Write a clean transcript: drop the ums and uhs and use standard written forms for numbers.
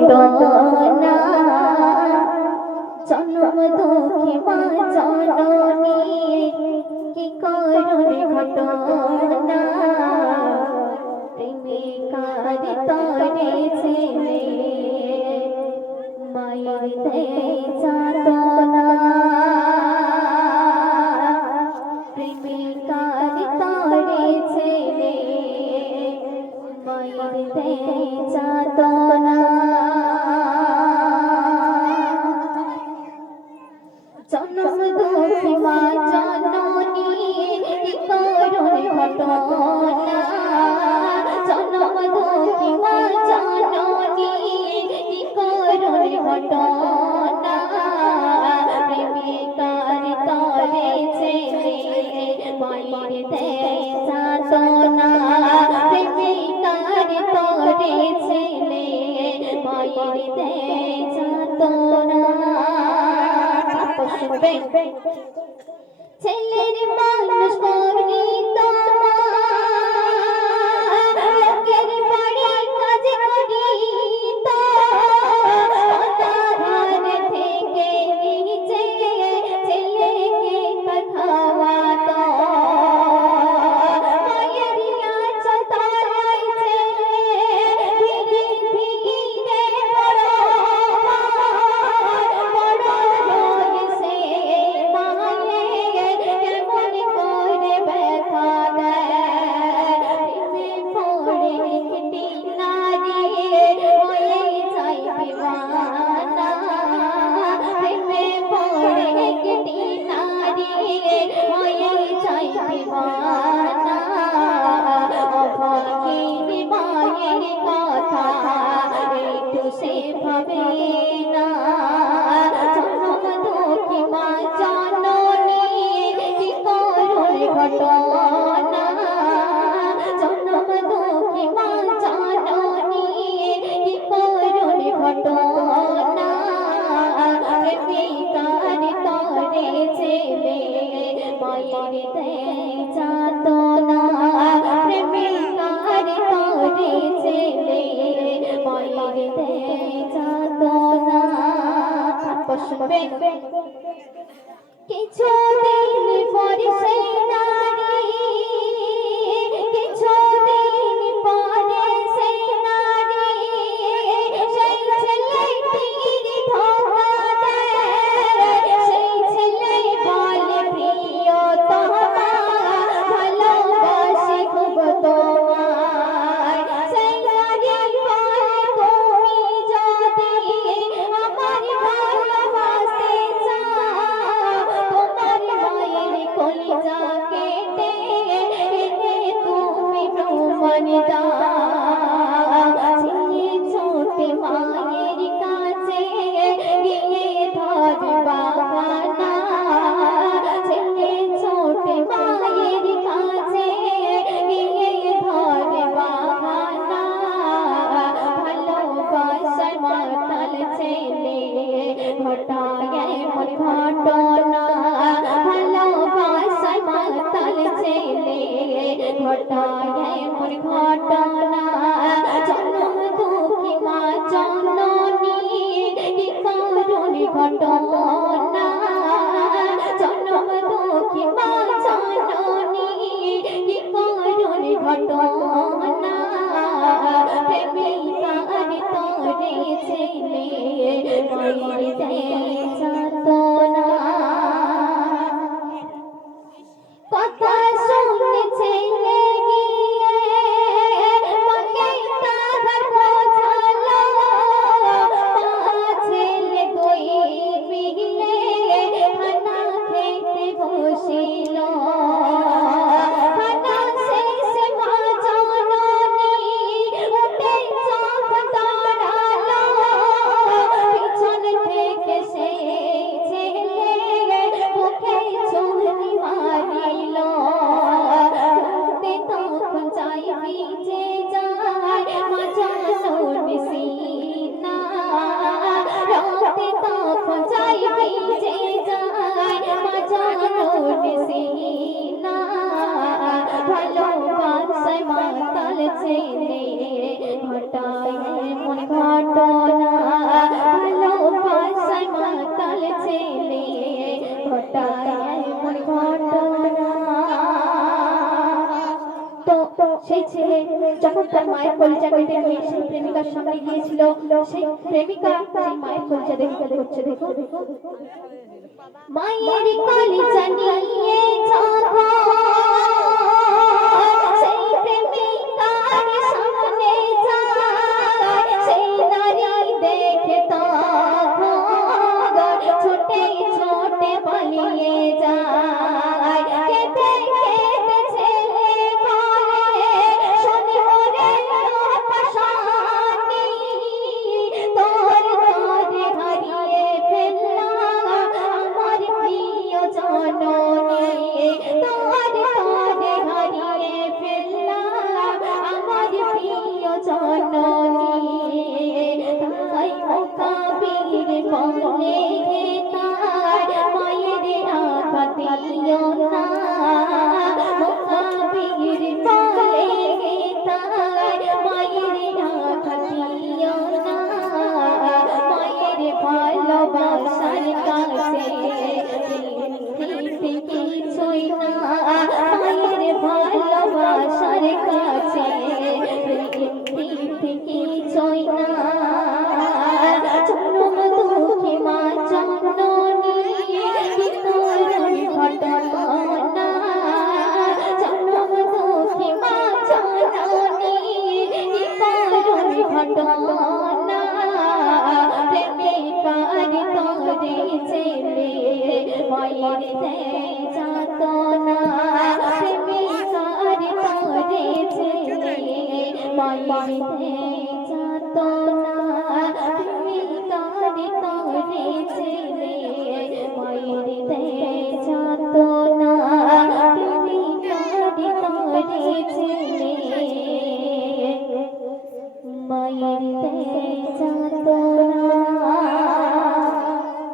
ঘটনা জন্ম দুঃখী মা জননী কি করুণ ঘটনা প্রেমিকার তরে ছেলে মায়ের দেয় যাতনা প্রেমিকার তরে ছেলে মায়ের দেয় যাতনা জন্ম দুঃখী মা জননী কি করুণ ঘটনা জন্ম দুঃখী মা জননী কি করুণ ঘটনা প্রেমিকার তরে ছেলে মায়ের দেয় যাতনা প্রেমিকার তরে ছেলে মায়ের দেয় যাতনা ছেলের মানুষ করি তোমার লোকের বাড়ি কাজ করি তো অনাহার থেকে নিচে ছেলেকে খাওয়াতো মায়ের আঁচল তলায় ছেলে ধীরে ধীরে বড় হয়েছে মায়ের কেমন করে ব্যথা দেয় প্রেমে পড়ে একটি নারী হয়ে যায় দিওয়ানা প্রেমে পড়ে একটি নারী হয়ে যায় দিওয়ানা অভাগীর মায়ের কথা একটু সে ভাবে না জন্ম দুঃখী মা জননী কি করুণ ঘটনা জন্ম দুঃখী মা জননী কি করুণ ঘটনা প্রেমিকার তরে ছেলে মায়ের দেয় যাতনা প্রেমিকার তরে ছেলে মায়ের দেয় যাতনা কিছুদিন পরে সেই নারী কিছুদিন পরে সেই নারী সেই ছেলেটির ধোঁকা দেয় সেই ছেলে বলে প্রিয়তমা ভালোবাসি খুব তোমায় সেই নারী বলে তুমি যদি আমার ভালোবাসতে চাও তোমার মায়ের কলিজা কেটে এনে তুমি প্রমাণ দাও ছেলে ছোটে মায়ের কাছে গিয়ে ধরবা না ছেলে ছোটে মায়ের কাছে গিয়ে ধরবা না ভালোবাসার মাতাল ছেলে ঘটায় এমন ঘটনা ভালোবাসার মাতাল ছেলে ঘটায় এমন ঘটনা জন্ম দুঃখী মা জননী কি করুণ ঘটনা জন্ম দুঃখী মা জননী কি করুণ ঘটনা প্রেমিকার তরে ছেলে মায়ের দেয় যাতনা কথা শুনে ছেলে গিয়ে মাকে তাহার বোঝালো মা ছেলে দুই মিলে খানা খেতে বসিল খানা শেষে মা জননী উঠে চোখ তাড়ালো পিছন থেকে সেই যখন তার মায়ের কলিজা কেটে নিয়ে সেই প্রেমিকার সামনে গিয়েছিল, সেই প্রেমিকা সেই মায়ের কলিজা দেখতে করছে। দেখো মায়ের কলিজা নিয়ে যখন সেই প্রেমিকার সামনে যায়, সেই নারী দেখে তখন ছোটে ছোটে পালিয়ে যায়। কেঁদে কেঁদে ছেলে বলে, শোনে ওরে পাশানি, তোর তরে হারিয়ে ফেললাম আমার প্রিয় জননী, তোর তরে হারিয়ে ফেললাম আমার প্রিয় জননী। তাই মোকাবির বলে তার মায়ের রাখা দিও না, মোকাবির বলে তার মায়ের রাখা দিও না। মায়ের ভালোবাসার কাছে পৃথিবী কিছুই না, মায়ের ভালোবাসার কাছে পৃথিবী কিছুই না। জনম দুঃখী মা জননী তোর ঘটনা, জনম দুঃখী মা জননী তোর ঘটনা। প্রেমিকার তোরে ছেলে মায়ের দেয় যাতনা, প্রেমিকার তোরে ছেলে মায়ের দেয় যাতনা, প্রেমিকার তোরে ছেলে মায়ের দেয় যাতনা, প্রেমিকার তোরে ছেলে মায়ের দেয় যাতনা।